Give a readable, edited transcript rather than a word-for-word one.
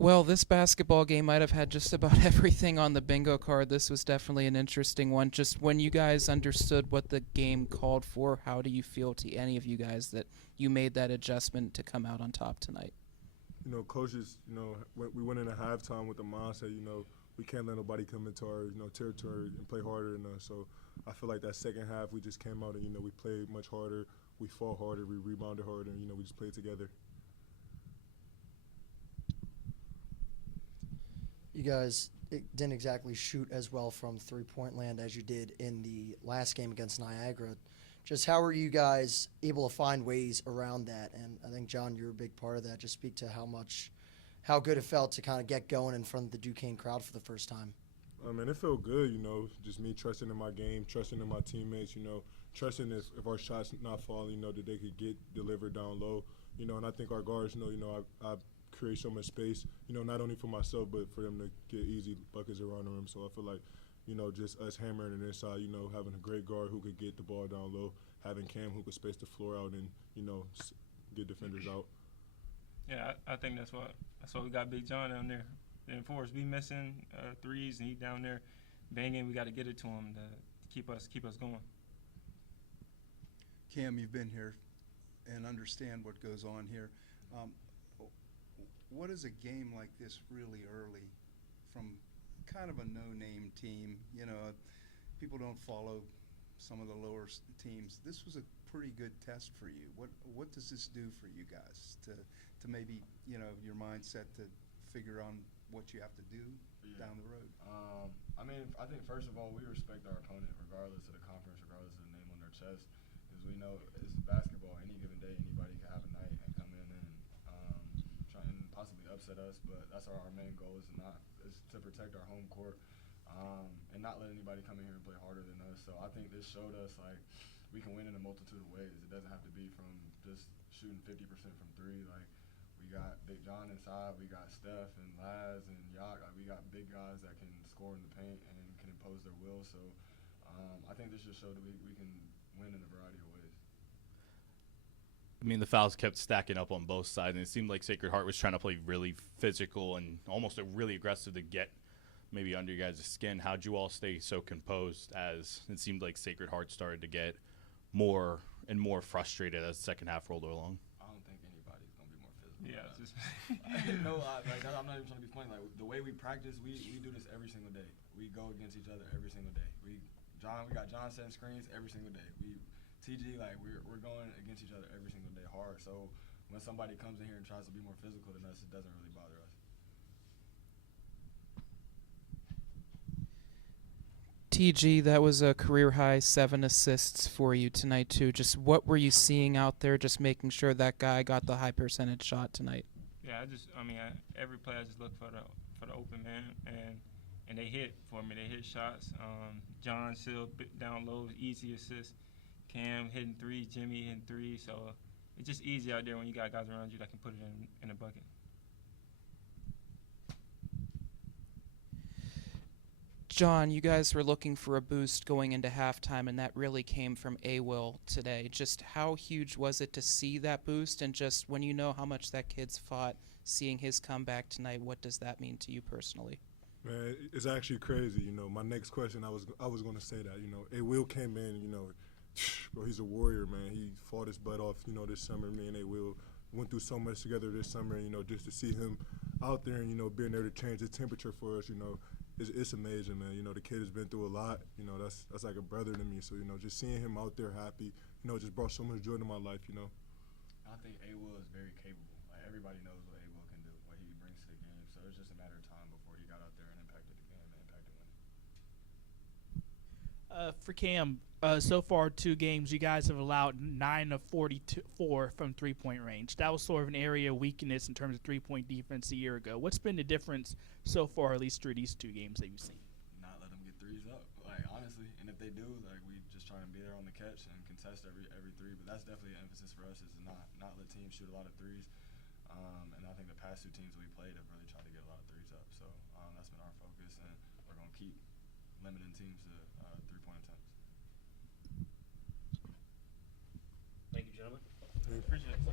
Well, this basketball game might have had just about everything on the bingo card. This was definitely an interesting one. Just when you guys understood what the game called for, how do you feel to any of you guys that you made that adjustment to come out on top tonight? Coaches, we went into halftime with the mindset, we can't let nobody come into our, territory and play harder than us. So I feel like that second half we just came out and, we played much harder, we fought harder, we rebounded harder, and, we just played together. You guys didn't exactly shoot as well from three-point land as you did in the last game against Niagara. Just how are you guys able to find ways around that? And I think, John, you're a big part of that. Just speak to how good it felt to kind of get going in front of the Duquesne crowd for the first time. It felt good, just me trusting in my game, trusting in my teammates, trusting if our shots not falling, that they could get delivered down low, and I think our guards, I create so much space, not only for myself but for them to get easy buckets around the rim. So I feel like, just us hammering it inside, having a great guard who could get the ball down low, having Cam who could space the floor out and, get defenders out. Yeah, I think that's why we got Big John down there. And for us, we missing threes and he down there banging. We got to get it to him to keep us going. Cam, you've been here and understand what goes on here. What is a game like this really early from kind of a no-name team? People don't follow some of the lower teams. This was a pretty good test for you. What does this do for you guys to maybe, your mindset to figure on what you have to do down the road? I think first of all, we respect our opponent regardless of the conference, regardless of the name on their chest, because we know it's basketball. Any given day, anybody can have a night and come in and try and possibly upset us. But that's our main goal is to protect our home court and not let anybody come in here and play harder than us. So I think this showed us like we can win in a multitude of ways. It doesn't have to be from just shooting 50% from three. Like we got Big John inside, we got Steph and Laz and Yak. Like, we got big guys that can score in the paint and can impose their will. So I think this just showed that we can win in a variety of ways. I mean, the fouls kept stacking up on both sides, and it seemed like Sacred Heart was trying to play really physical and almost really aggressive to get maybe under your guys' skin. How'd you all stay so composed as it seemed like Sacred Heart started to get more and more frustrated as the second half rolled along? I don't think anybody's going to be more physical. Yeah, I'm not even trying to be funny. Like the way we practice, we do this every single day. We go against each other every single day. We got John setting screens every single day. TG, like we're going against each other every single day hard. So when somebody comes in here and tries to be more physical than us, it doesn't really bother us. TG, that was a career high 7 assists for you tonight too. Just what were you seeing out there, just making sure that guy got the high percentage shot tonight? Yeah, every play I just look for the open man, and they hit for me. They hit shots. John still down low, easy assist. Cam hitting three, Jimmy hitting three. So it's just easy out there when you got guys around you that can put it in a bucket. John, you guys were looking for a boost going into halftime, and that really came from A-Will today. Just how huge was it to see that boost, and just when you know how much that kid's fought, seeing his comeback tonight, what does that mean to you personally? Man, it's actually crazy. My next question, I was going to say that. A-Will came in, bro, he's a warrior, man. He fought his butt off, this summer. Me and A-Will went through so much together this summer, just to see him out there and, being there to change the temperature for us, it's amazing, man. The kid has been through a lot. That's like a brother to me. So, just seeing him out there happy, just brought so much joy to my life, I think A-Will is very capable. Like, everybody knows what A-Will can do, what he brings to the game. So it's just a matter of time before he got out there and impacted the game and impacted winning. For Cam, so far 2 games, you guys have allowed 9 of 44 from three-point range. That was sort of an area of weakness in terms of three-point defense a year ago. What's been the difference so far, at least through these 2 games that you've seen? Not let them get threes up, like honestly. And if they do, like we just try and be there on the catch and contest every three. But that's definitely an emphasis for us is to not let teams shoot a lot of threes. And I think the past 2 teams we played have really tried to get a lot of threes up. So that's been our focus, and we're going to keep limiting teams to three-point attempts. Thank you, gentlemen. Appreciate it.